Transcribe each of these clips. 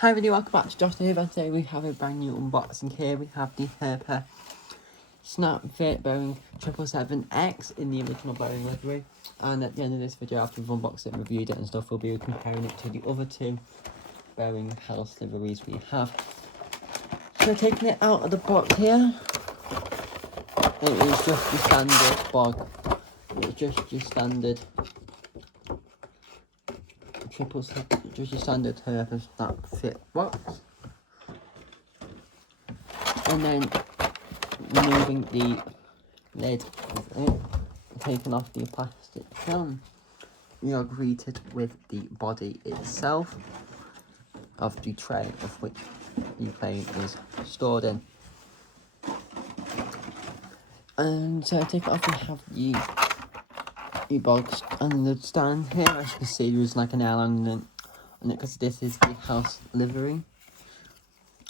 Hi everybody, welcome back to Josh here. Today we have a brand new unboxing here. We have the Herper Snapfit Boeing 777X in the original Boeing livery. And at the end of this video, after we've unboxed it and reviewed it and stuff, we'll be comparing it to the other two Boeing house liveries we have. So taking it out of the box here, it is just the standard bog. It's just your standard just your standard Herper Snapfit box. And then removing the lid of it, taking off the plastic film, we are greeted with the body itself of the tray of which the plane is stored in. And so take it off, we have the box and the stand here. As you can see, there is like an airline on it because this is the house livery.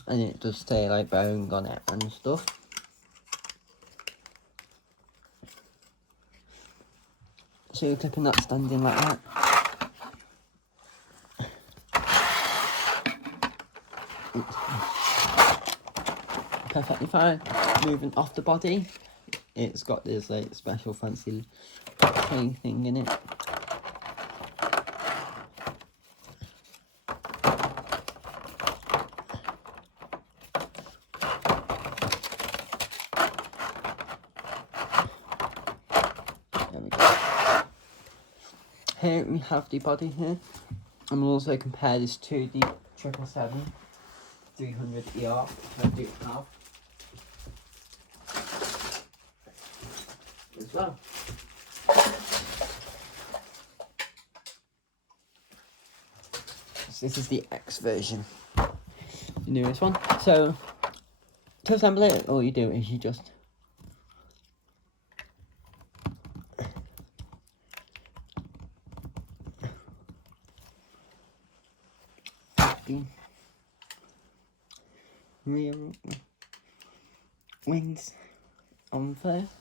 And it does say like Boeing on it and stuff. So you're clipping that stand in like that. It's perfectly fine. Moving off the body, it's got this like special fancy chain thing in it. There we go. Here we have the body here, and we'll also compare this to the 777-300ER I do have as well. So this is the X version, the newest one. So to assemble it, all you do is you just the rear wings on first.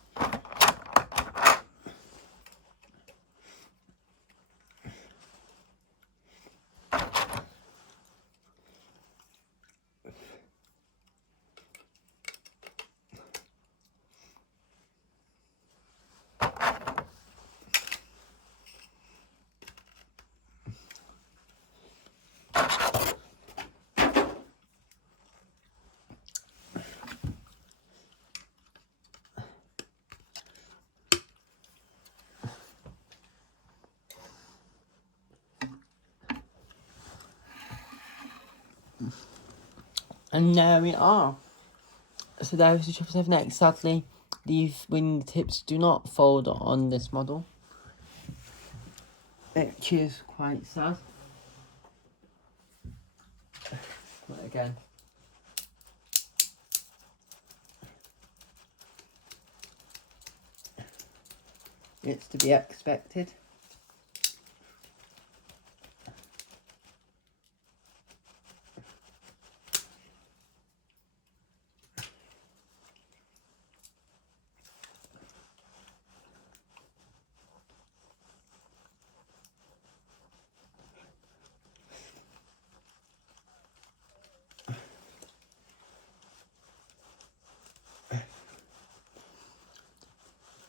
And there we are. So there is the 777X. Sadly, these wingtips do not fold on this model, which is quite sad. But again, it's to be expected.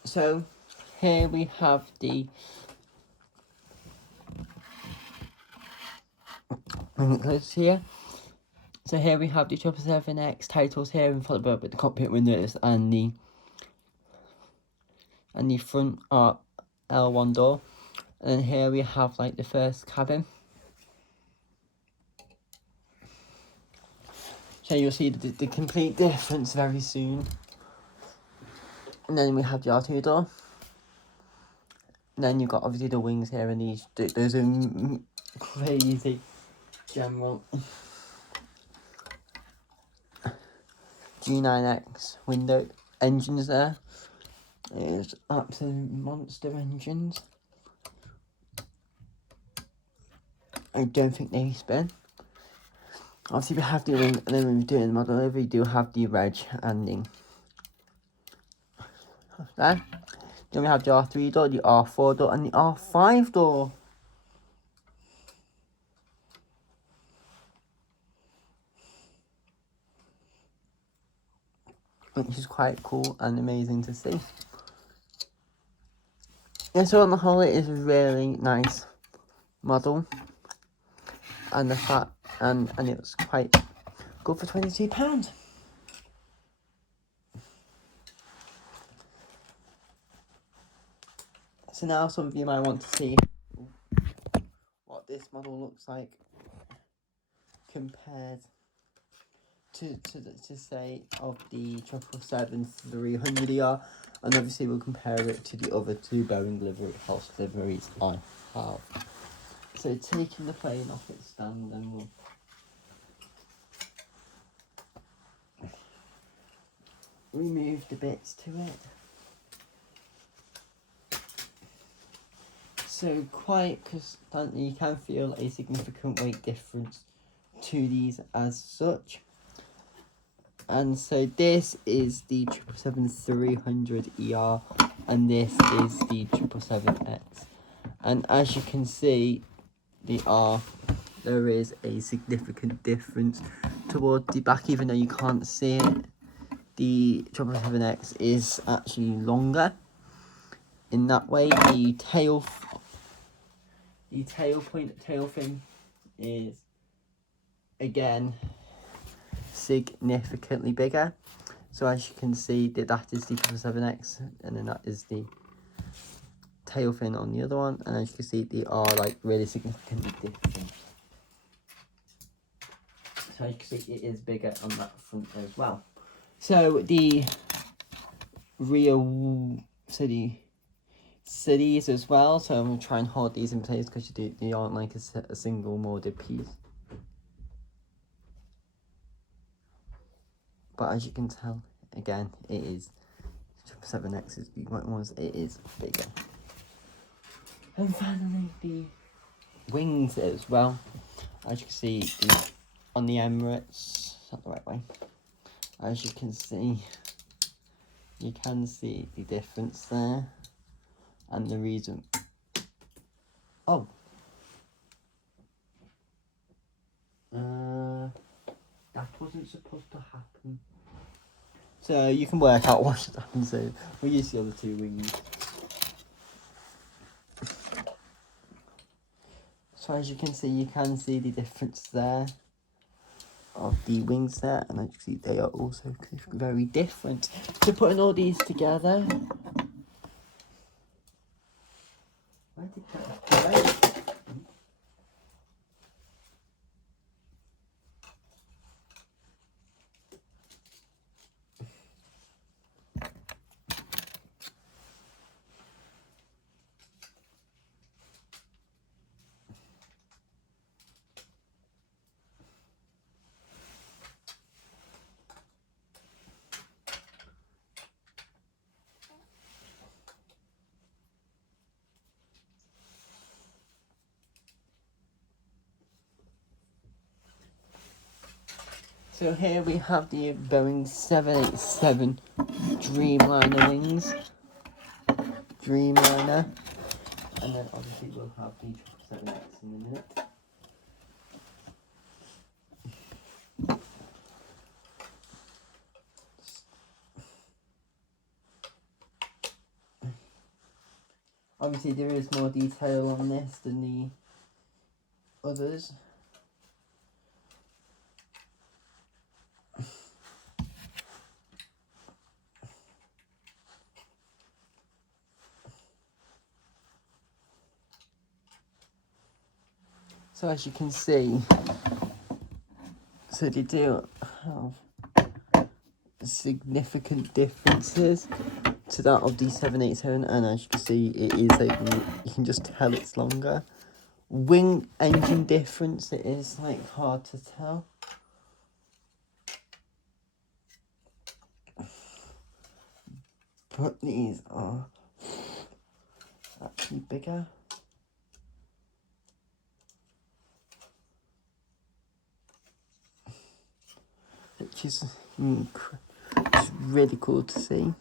So here we have the close here. So here we have the 777X titles here in front of the cockpit windows and the front L1 door. And then here we have like the first cabin. So you'll see the complete difference very soon. And then we have the R2 door. And then you've got obviously the wings here, and those are crazy general G9X window engines there. It's absolute monster engines. I don't think they spin. Obviously we have the wing, and then when we're doing the model, we do have the reg and the there. Then we have the R3 door, the R4 door, and the R5 door. which is quite cool and amazing to see. Yeah, so on the whole, it is a really nice model, and the fact and it was quite good for £22. So now some of you might want to see what this model looks like compared to say of the 777-300ER, and obviously we'll compare it to the other two Boeing house liveries I have. So taking the plane off its stand, and we'll remove the bits to it. So quite constantly, you can feel a significant weight difference to these as such. And so this is the 777-300ER, and this is the 777X. And as you can see, there is a significant difference towards the back, even though you can't see it. The 777X is actually longer in that way. The tail fin is again significantly bigger. So as you can see, that is the 777X, and then that is the tail fin on the other one, and as you can see, they are like really significantly different. So as you can see, it is bigger on that front as well. So the rear, these as well. So I'm gonna try and hold these in place because they aren't like a single molded piece. But as you can tell, again, it is 777X is the white ones. It is bigger. And finally, the wings as well. As you can see, on the Emirates, not the right way. As you can see the difference there, and the reason. Oh, that wasn't supposed to happen. So you can work out what should happen. So we'll use the other two wings. So as you can see the difference there of the wings there, and as you can see, they are also very different. So putting all these together, where did that go? So here we have the Boeing 787 Dreamliner wings. Dreamliner. And then obviously we'll have the 777X in a minute. Obviously there is more detail on this than the others. So as you can see, so they do have significant differences to that of the 787, and as you can see, it is like, you can just tell it's longer. Wing engine difference, it is like hard to tell. But these are actually bigger. Which is really cool to see.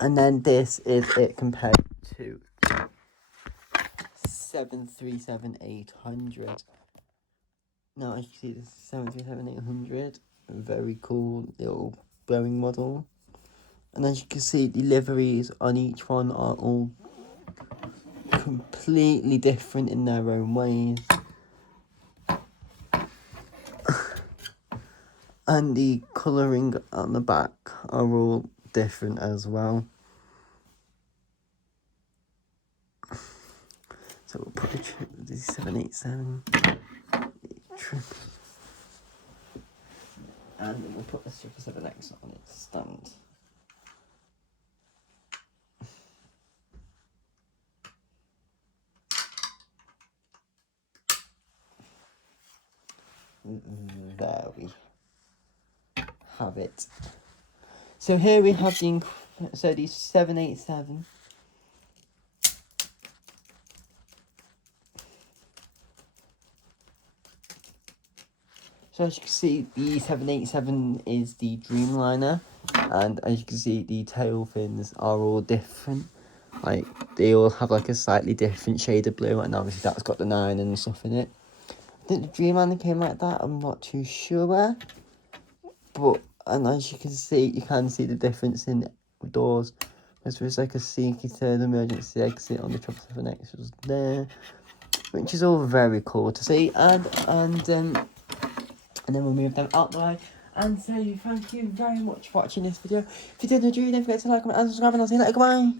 And then this is it compared to 737-800. Now as you can see, this is 737-800. very cool little Boeing model. And as you can see, the liveries on each one are all completely different in their own ways. And the colouring on the back are all different as well. So we'll put the 787 and then we'll put the 777X on its stand. There we have it. So here we have the 787. So as you can see, the 787 is the Dreamliner, and as you can see, the tail fins are all different. Like, they all have like a slightly different shade of blue, and obviously that's got the 9 and stuff in it. I think the Dreamliner came like that, I'm not too sure. But, and as you can see the difference in the doors. Because there's like a sneaky third emergency exit on the 777X was there, which is all very cool to see. And then we'll move them out the way and say thank you very much for watching this video. If you did enjoy, don't forget to like, comment, and subscribe, and I'll see you later. Goodbye.